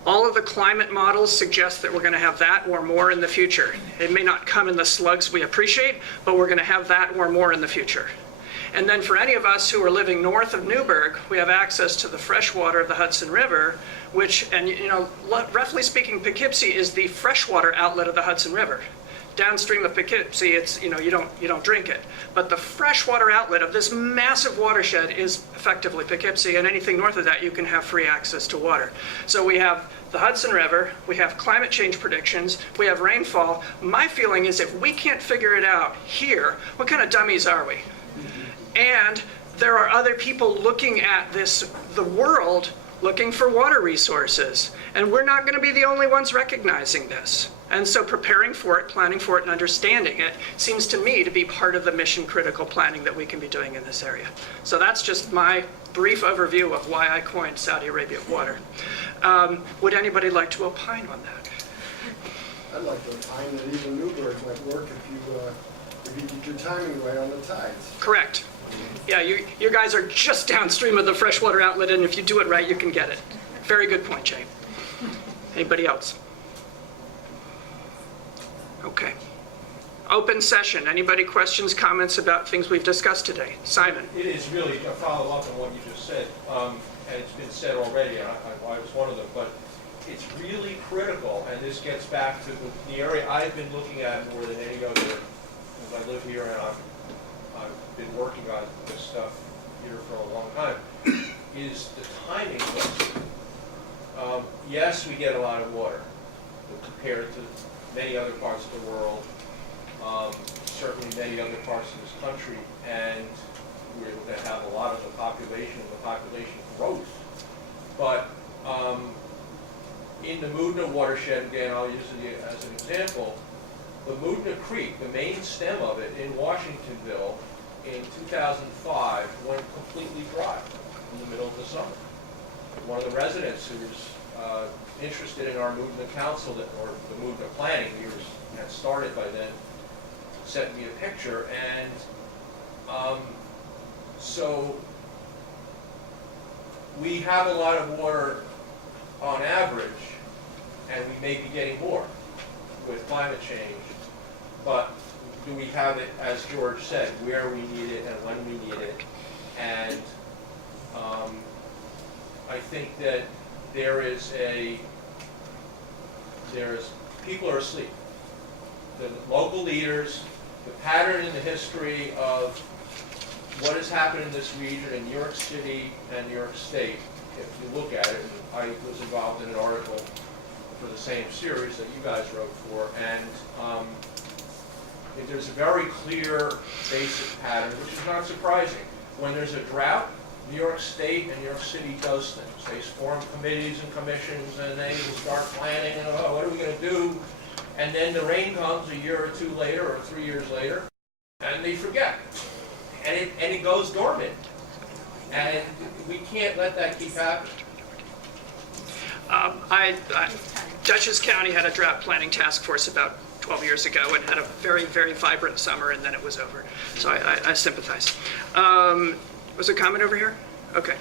All of the climate models suggest that we're going to have that or more in the future. It may not come in the slugs we appreciate, but we're going to have that or more in the future. And then for any of us who are living north of Newburgh, we have access to the fresh water of the Hudson River, which, and roughly speaking, Poughkeepsie is the freshwater outlet of the Hudson River. Downstream of Poughkeepsie, it's, you don't drink it. But the freshwater outlet of this massive watershed is effectively Poughkeepsie, and anything north of that, you can have free access to water. So we have the Hudson River, we have climate change predictions, we have rainfall. My feeling is if we can't figure it out here, what kind of dummies are we? And there are other people looking at this, the world, looking for water resources. And we're not going to be the only ones recognizing this. And so preparing for it, planning for it, and understanding it seems to me to be part of the mission critical planning that we can be doing in this area. So that's just my brief overview of why I coined Saudi Arabia of water. Would anybody like to opine on that? I'd like to opine that even Newburgh might work if you get your timing right on the tides. Correct. Yeah, you guys are just downstream of the freshwater outlet, and if you do it right, you can get it. Very good point, Jay. Anybody else? Okay. Open session. Anybody questions, comments about things we've discussed today? Simon. It is really a follow-up on what you just said, and it's been said already, and I was one of them, but it's really critical, and this gets back to the area I've been looking at more than any other, as I live here and I've been working on this stuff here for a long time, is the timing question. Yes, we get a lot of water compared to many other parts of the world, certainly many other parts of this country, and we're going to have a lot of the population growth. But in the Moodna watershed, again, I'll use it as an example, the Moodna Creek, the main stem of it in Washingtonville in 2005 went completely dry in the middle of the summer. One of the residents who was interested in our Moodna Council, or the Moodna planning, we had started by then, sent me a picture, and so we have a lot of water on average, and we may be getting more with climate change, but do we have it, as George said, where we need it and when we need it? And I think that people are asleep. The local leaders, the pattern in the history of what has happened in this region in New York City and New York State, if you look at it, I was involved in an article for the same series that you guys wrote for, and there's a very clear basic pattern, which is not surprising. when there's a drought, New York State and New York City does things. They form committees and commissions, and they will start planning, and, oh, what are we gonna do? And then the rain comes a year or two later, or 3 years later, and they forget. And it goes dormant. And we can't let that keep happening. Dutchess County had a drought planning task force about 12 years ago and had a very, very vibrant summer, and then it was over. So I sympathize. Was there a comment over here? Okay.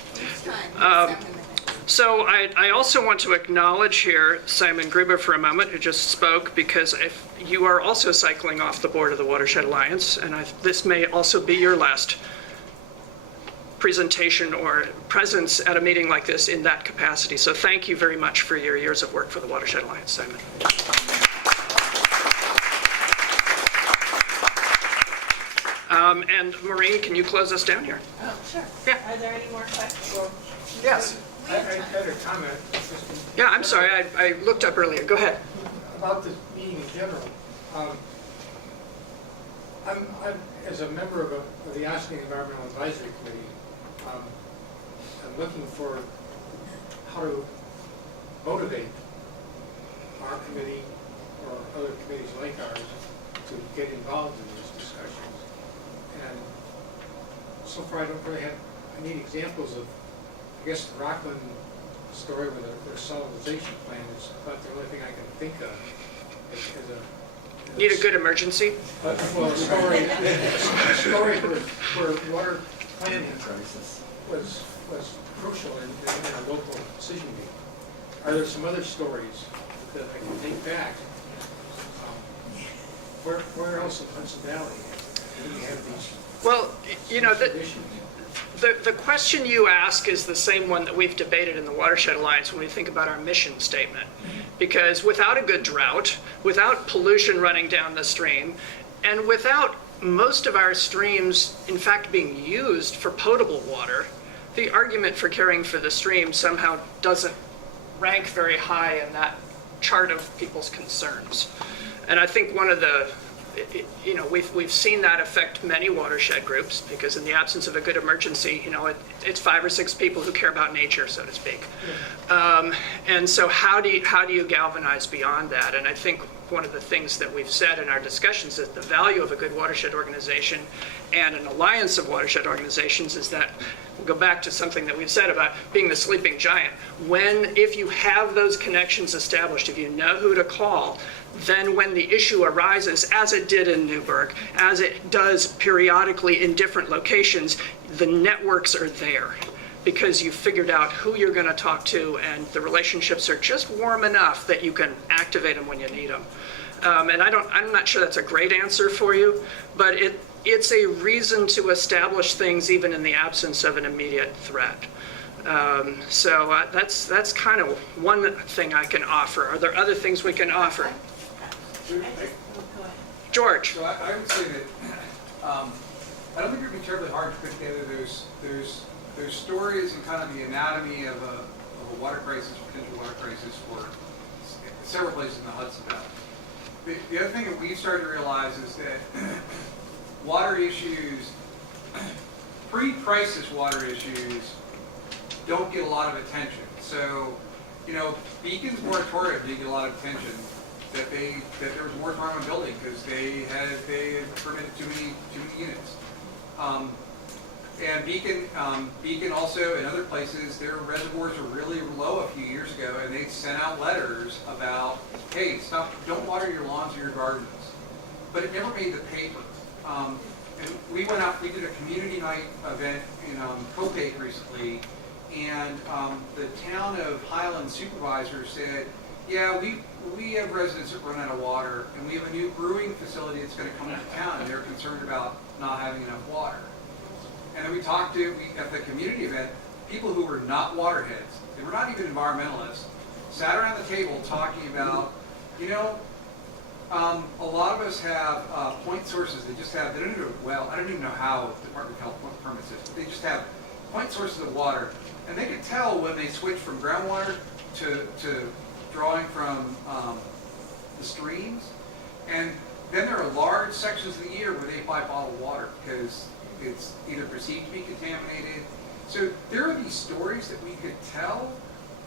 So I also want to acknowledge here Simon Gruber for a moment, who just spoke, because if you are also cycling off the board of the Watershed Alliance, and this may also be your last presentation or presence at a meeting like this in that capacity. So thank you very much for your years of work for the Watershed Alliance, Simon. And Maureen, can you close us down here? Oh, sure. Yeah. Are there any more questions? Yes. I had a comment. Yeah, I'm sorry, I looked up earlier. Go ahead. About this meeting in general. I'm, as a member of the Aspen Environmental Advisory Committee, I'm looking for how to motivate our committee or other committees like ours to get involved in these discussions. And so far I don't really have, I need examples of, I guess the Rockland story with their solidification plan is about the only thing I can think of as a... Need a good emergency? Well, a story where water planning was crucial in our local decision making. Are there some other stories that I can think back? Where else in Hudson Valley do we have these? Well, you know, issues? the question you ask is the same one that we've debated in the Watershed Alliance when we think about our mission statement. Because without a good drought, without pollution running down the stream, and without most of our streams, in fact, being used for potable water, the argument for caring for the stream somehow doesn't rank very high in that chart of people's concerns. And I think one of the, you know, we've seen that affect many watershed groups, because in the absence of a good emergency, you know, it's 5 or 6 people who care about nature, so to speak. And so how do you galvanize beyond that? And I think one of the things that we've said in our discussions is the value of a good watershed organization and an alliance of watershed organizations is that, we'll go back to something that we've said about being the sleeping giant. If you have those connections established, if you know who to call, then when the issue arises, as it did in Newburgh, as it does periodically in different locations, the networks are there because you figured out who you're going to talk to, and the relationships are just warm enough that you can activate them when you need them. And I'm not sure that's a great answer for you, but it's a reason to establish things even in the absence of an immediate threat. So that's kind of one thing I can offer. Are there other things we can offer? George. So I would say that I don't think it would be terribly hard to put together those stories and kind of the anatomy of a water crisis, potential water crisis for several places in the Hudson Valley. The other thing that we've started to realize is that water issues, pre-crisis water issues, don't get a lot of attention. So, you know, Beacon's moratorium didn't get a lot of attention. That there was a moratorium on building because they had permitted too many units. And Beacon also, in other places, their reservoirs were really low a few years ago, and they sent out letters about, hey, don't water your lawns or your gardens. But it never made the paper. And we went out, we did a community night event in Copake recently, and the town of Highland supervisor said, yeah, we have residents that run out of water, and we have a new brewing facility that's going to come into town, and they're concerned about not having enough water. And then we talked to, at the community event, people who were not waterheads, they were not even environmentalists, sat around the table talking about, you know, a lot of us have point sources. They just have, they don't even, well, I don't even know how the Department of Health permits this, but they just have point sources of water. And they could tell when they switch from groundwater to drawing from the streams. And then there are large sections of the year where they buy bottled water because it's either perceived to be contaminated. So there are these stories that we could tell,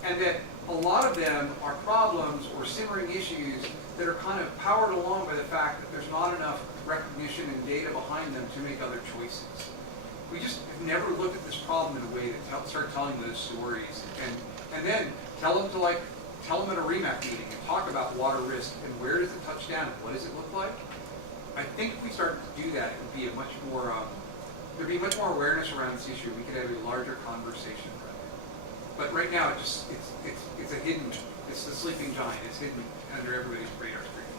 and that a lot of them are problems or simmering issues that are kind of powered along by the fact that there's not enough recognition and data behind them to make other choices. We just have never looked at this problem in a way to start telling those stories, and then tell them at a REMAP meeting and talk about water risk and where does it touch down and what does it look like. I think if we started to do that, it would be a much more, there'd be much more awareness around this issue. We could have a larger conversation around it. But right now, it's a hidden, it's the sleeping giant. It's hidden under everybody's radar screen.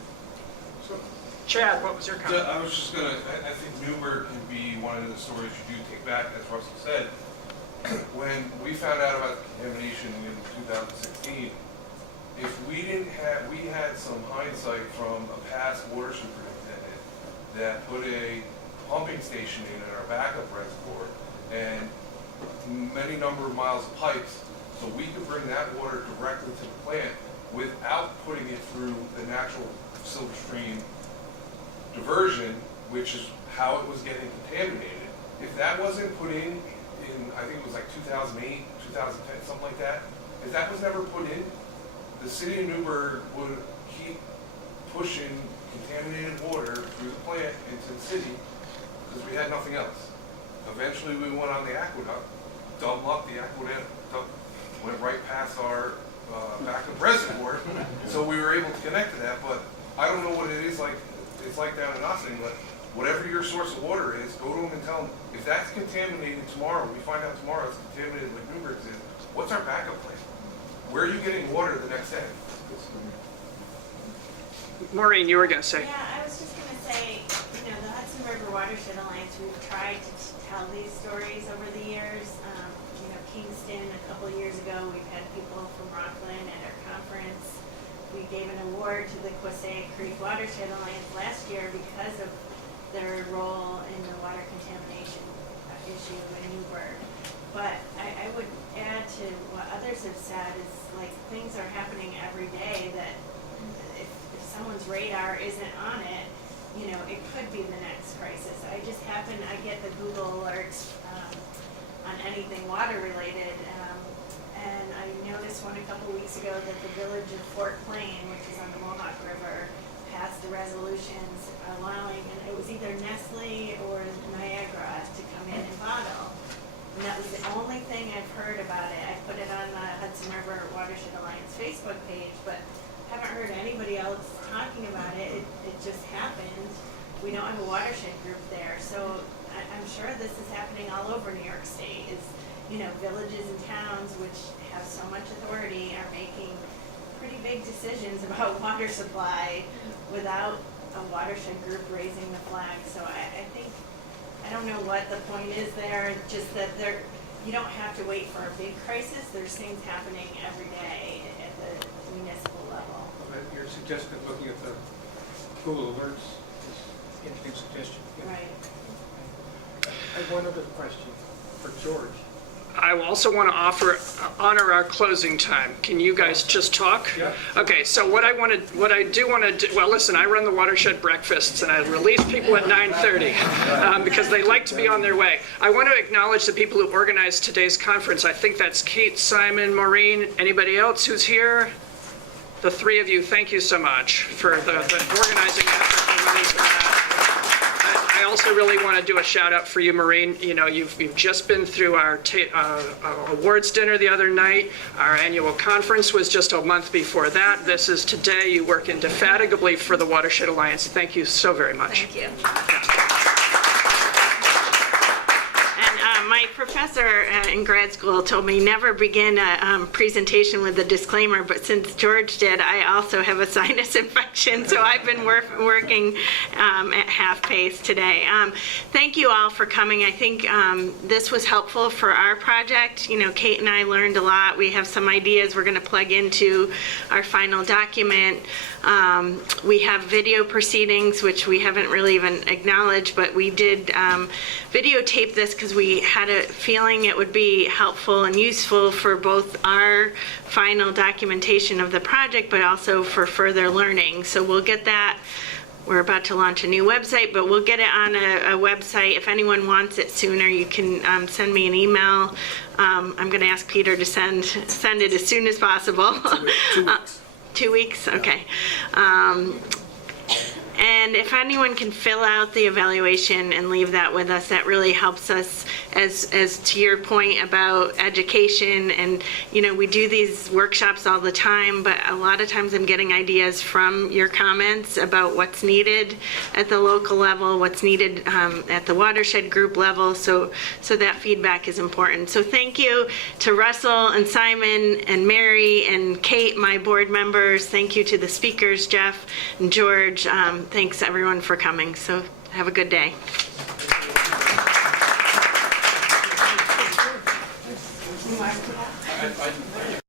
So, Chad, what was your comment? I was just gonna, I think Newburgh can be one of the stories you do take back, as Russell said. When we found out about the contamination in 2016, if we didn't have, we had some hindsight from a past water superintendent that put a pumping station in our backup reservoir and many number of miles of pipes, so we could bring that water directly to the plant without putting it through the natural silver stream diversion, which is how it was getting contaminated. If that wasn't put in, I think it was like 2008, 2010, something like that, if that was never put in, the city of Newburgh would keep pushing contaminated water through the plant into the city because we had nothing else. Eventually we went on the aqueduct, doubled up the aqueduct, went right past our backup reservoir, so we were able to connect to that. But I don't know what it is like. It's like down in Austin, but whatever your source of water is, go to them and tell them, if that's contaminated tomorrow, we find out tomorrow it's contaminated like Newburgh's is, what's our backup plan? Where are you getting water the next day? Maureen, you were going to say. Yeah, I was just going to say, you know, the Hudson River Watershed Alliance, we've tried to tell these stories over the years. You know, Kingston, a couple of years ago, we've had people from Rockland at our conference. We gave an award to the Qusay Creek Watershed Alliance last year because of their role in the water contamination issue in Newburgh. But I would add to what others have said is, like, things are happening every day that if someone's radar isn't on it, you know, it could be the next crisis. I get the Google alerts on anything water related, and I noticed one a couple weeks ago that the village of Fort Plain, which is on the Mohawk River, passed the resolutions allowing, and it was either Nestle or Niagara to come in and bottle. And that was the only thing I've heard about it. I put it on the Hudson River Watershed Alliance Facebook page, but haven't heard anybody else talking about it. It just happened. We don't have a watershed group there, so I'm sure this is happening all over New York State. It's, you know, villages and towns which have so much authority are making pretty big decisions about water supply without a watershed group raising the flag. So I think, I don't know what the point is there, just that you don't have to wait for a big crisis. There's things happening every day at the municipal level. But you're suggesting looking at the Google alerts is an interesting suggestion. Right. I have one other question for George. I also want to honor our closing time. Can you guys just talk? Yeah. Okay, so what I do want to do, well, listen, I run the Watershed breakfasts and I release people at 9:30 because they like to be on their way. I want to acknowledge the people who organized today's conference. I think that's Kate, Simon, Maureen, anybody else who's here? The three of you, thank you so much for the organizing effort and running for that. I also really want to do a shout out for you, Maureen. You know, you've just been through our awards dinner the other night. Our annual conference was just a month before that. This is today. You work indefatigably for the Watershed Alliance. Thank you so very much. Thank you. And my professor in grad school told me never begin a presentation with a disclaimer, but since George did, I also have a sinus infection, so I've been working at half pace today. Thank you all for coming. I think this was helpful for our project. You know, Kate and I learned a lot. We have some ideas we're going to plug into our final document. We have video proceedings, which we haven't really even acknowledged, but we did videotape this because we had a feeling it would be helpful and useful for both our final documentation of the project, but also for further learning. So we'll get that we're about to launch a new website, but we'll get it on a website. If anyone wants it sooner, you can send me an email. I'm going to ask Peter to send it as soon as possible. 2 weeks. 2 weeks? Okay. And if anyone can fill out the evaluation and leave that with us, that really helps us as to your point about education. And, you know, we do these workshops all the time, but a lot of times I'm getting ideas from your comments about what's needed at the local level, what's needed at the Watershed group level. So that feedback is important. So thank you to Russell and Simon and Mary and Kate, my board members. Thank you to the speakers, Jeff and George. Thanks everyone for coming. So have a good day. I